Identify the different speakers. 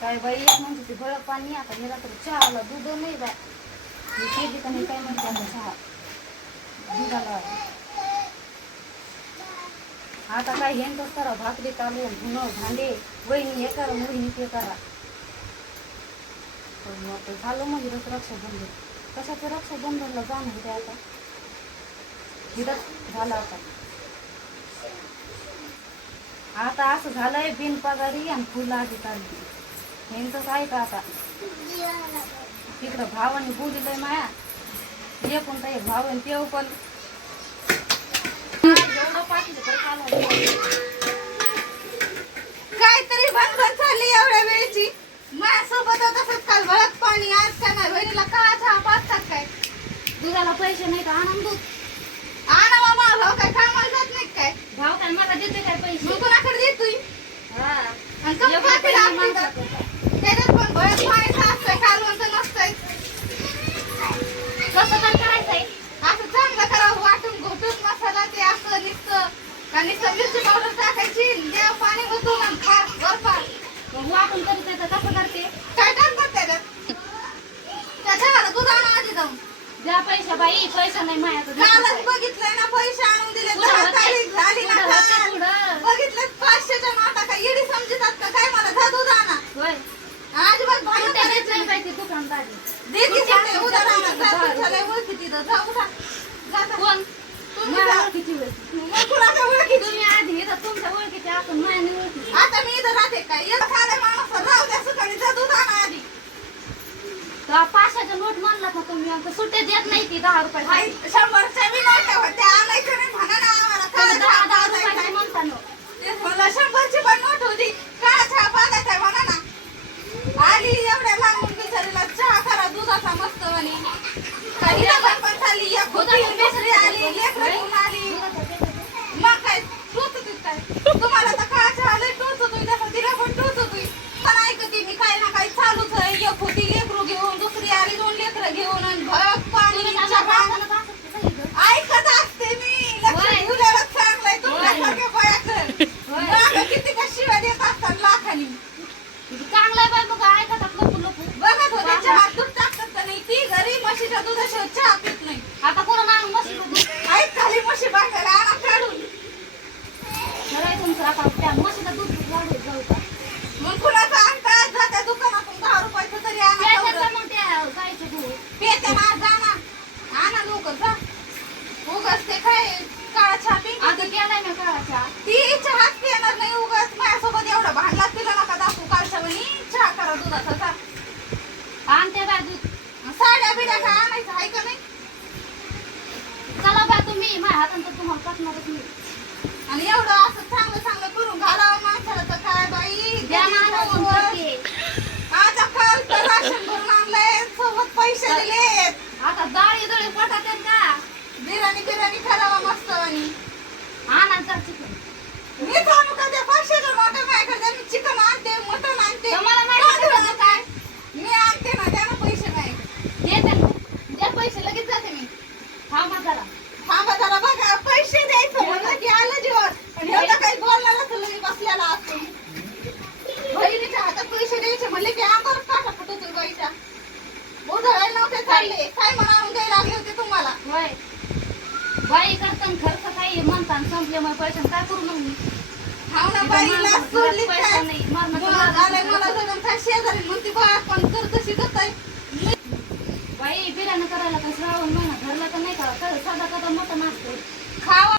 Speaker 1: काय बाई एक म्हणजे ते गळं पाणी आता मी रात्री चहाला दूध नाही बाय मी केली का नाही काय म्हणते आता चहा. दुधाला. आता काय हेंतच करा भाकरी कालवून धुणं भांडे वहिनी हे करा मोहिनी ते करा. पण मग ते झालं म्हणजे रक्षाबंधन. कशाचं रक्षाबंधनला जाणं ते आता? हिरच झालं आता. आता असं झालंय बिनपगारी आणि फुलं आधी चालली ह्यांचंच आहे का आता? तिकडं भावाने बोलिलंय माया. हे पण काही भाव आणि तेव पण. एवढं पाठीलं तर चालवलं.
Speaker 2: काहीतरी भानगड झाली एवढ्या वेळची. माझ्यासोबत तसंच काल भळक पाणी आज काय नाही बहिणीला का चहा पाचतात काय?
Speaker 1: दुधाला पैसे नाही का आनंद दूध
Speaker 2: आणा मामा भाऊ काय कामाला जात नाही काय?
Speaker 1: भाव काय मला देते काय पैसे
Speaker 2: मग कोणाकडे देतोय
Speaker 1: हा.
Speaker 2: आणि कप
Speaker 1: एवढं
Speaker 2: पातेलं
Speaker 1: पैसे
Speaker 2: आपलं
Speaker 1: माणसाचं
Speaker 2: तर.
Speaker 1: काय?
Speaker 2: त्याच्यात पण भळक पाणी असतंय कालवणचं नसतंय
Speaker 1: कसं करायचंय.
Speaker 2: असं चांगलं करावं वाटून घोटून मसाला ते असं निघतं का नुसतं मिरची पावडर टाकायची देव पाणी ओतून आणि खा बरपा
Speaker 1: वाटून तरी त्याचं कसं करते.
Speaker 2: काय टाकतात त्याच्यावर दूध आणा आधी जाऊन.
Speaker 1: द्या पैसे बाई पैसा नाही माझ्याकडे.
Speaker 2: कालच बघितलंय ना पैसे आणून दिले दहा
Speaker 1: होते.
Speaker 2: तारीख झाली ना
Speaker 1: होते,
Speaker 2: काल. बघितलं पाचशेच्या नोटा काय येडी समजतात का? काय आता. मी इथं राहते काय माणूस राहू द्या सकाळी आधी.
Speaker 1: तर पाचशेच्या नोट मानला का तुम्ही आमचं सुट्टे देत नाही ती दहा रुपये
Speaker 2: शंभरच्या बी नोटा होत्या आणायचं नाही म्हणा ना आम्हाला
Speaker 1: तुम्ही
Speaker 2: काळा
Speaker 1: दहा
Speaker 2: चहा
Speaker 1: दहा
Speaker 2: पाजायचा
Speaker 1: रुपयाची
Speaker 2: आहे.
Speaker 1: म्हणता ना.
Speaker 2: तेच मला शंभरची पण नोट होती काळा चहा पाजायचा आहे म्हणा ना आली एवढ्या लांबून बिचारीला चहा करा दुधाचा मस्त म्हणे काही डबल पण झाली एक होती दुसरी आली लेकरं घेऊन आली मग काय टोचतोय काय तुम्हाला तर काळा चहा लय टोचतोय तसं तिला पण टोचतोय पण ऐकते मी काय ना काही चालूच आहे एक होती लेकरू घेऊन दुसरी आली दोन लेकरं घेऊन आणि भरत पाणी
Speaker 1: तुम्ही
Speaker 2: चहा.
Speaker 1: सांगा, राहताना का असं सांगितलं?
Speaker 2: ऐकत असते मी लक्ष
Speaker 1: होय.
Speaker 2: ठेवलेलं चांगलंय तुमच्यासारख्या बयाचं
Speaker 1: होय.
Speaker 2: मागं किती का शिव्या देत असतात लाखानी
Speaker 1: किती चांगलं आहे बाई बघा ऐकतात लपू लपू
Speaker 2: बघत होते चहा दूध टाकतात का नाही ती घरी म्हशीच्या दुधाशिवाय चहा पित नाही.
Speaker 1: आता कोण आणून मशीन दूध
Speaker 2: ऐक खाली म्हशी बांधायला आणा काढून.
Speaker 1: खरं आहे तुमचं आता त्या म्हशीचं दूध वाढवत जाऊ का?
Speaker 2: मग कुणाचं आणतात जात्या दुकानातून दहा रुपयाचं तरी आणा
Speaker 1: त्याच्यात
Speaker 2: तेवढं.
Speaker 1: मग त्या गाईचं दूध.
Speaker 2: पेते ना जा ना. आणा लवकर जा. उगाच ते काय काळा
Speaker 1: आता केलाय ना काळाच्या
Speaker 2: ती पिणार नाही उगाच माझ्यासोबत एवढा भांडलात तिला नका दाखवू कालच्या वेळी चहा करा दुधाचा जा
Speaker 1: आणते बाय दूध
Speaker 2: साड्या बिड्या काय आणायचं आहे का नाही
Speaker 1: तुम्ही माझ्या हातानं तर तुम्हाला कटणारच नाही.
Speaker 2: आणि एवढं असं चांगलं चांगलं करून घालावं माणसाला तर काय बाई?
Speaker 1: द्या मला फोन करते.
Speaker 2: आता काल तर राशन भरून आणलंय सोबत पैसे दिलेत
Speaker 1: आता डाळी दळी पोटात आहेत का
Speaker 2: बिर्याणी बिर्याणी करावा मस्त आणि
Speaker 1: आणा जर चिकन
Speaker 2: मी सांगू का त्या पाचशेच्या नोटा माझ्याकडे मी चिकन आणते मटण आणते
Speaker 1: तुम्हाला माहिती
Speaker 2: तांदूळ
Speaker 1: आहे का
Speaker 2: आणते. मी आणते ना द्या ना पैसे नाही
Speaker 1: देते ना
Speaker 2: द्या पैसे लगेच जाते मी
Speaker 1: थांबा जरा
Speaker 2: थांबा जरा बघा पैसे द्यायचं म्हणलं की आलं जीवन आणि एवढं काही बोलणार तर लगेच बसलेला असतो बहिणीच्या हातात पैसे द्यायचे म्हणले की अंगावर काटा फुटतो बाईच्या उधळायला नव्हते चालले. काय म्हणून द्यायला लागले होते तुम्हाला.
Speaker 1: होय. बाई करताना खर्च काही म्हणता आणि संपल्यामुळे पैसे काय करू मग मी?
Speaker 2: हाव ना बाईला सोडली
Speaker 1: पैसा
Speaker 2: काय?
Speaker 1: नाही, मरणाचं
Speaker 2: मग
Speaker 1: लाज
Speaker 2: आलंय मला जगन काय शेजारी म्हणते बा पण कर तशी करताय
Speaker 1: बाई बिर्याणी करायला का श्रावण महिना धरला तर नाही का? साधा कदा मोठा नाचतो
Speaker 2: खावा.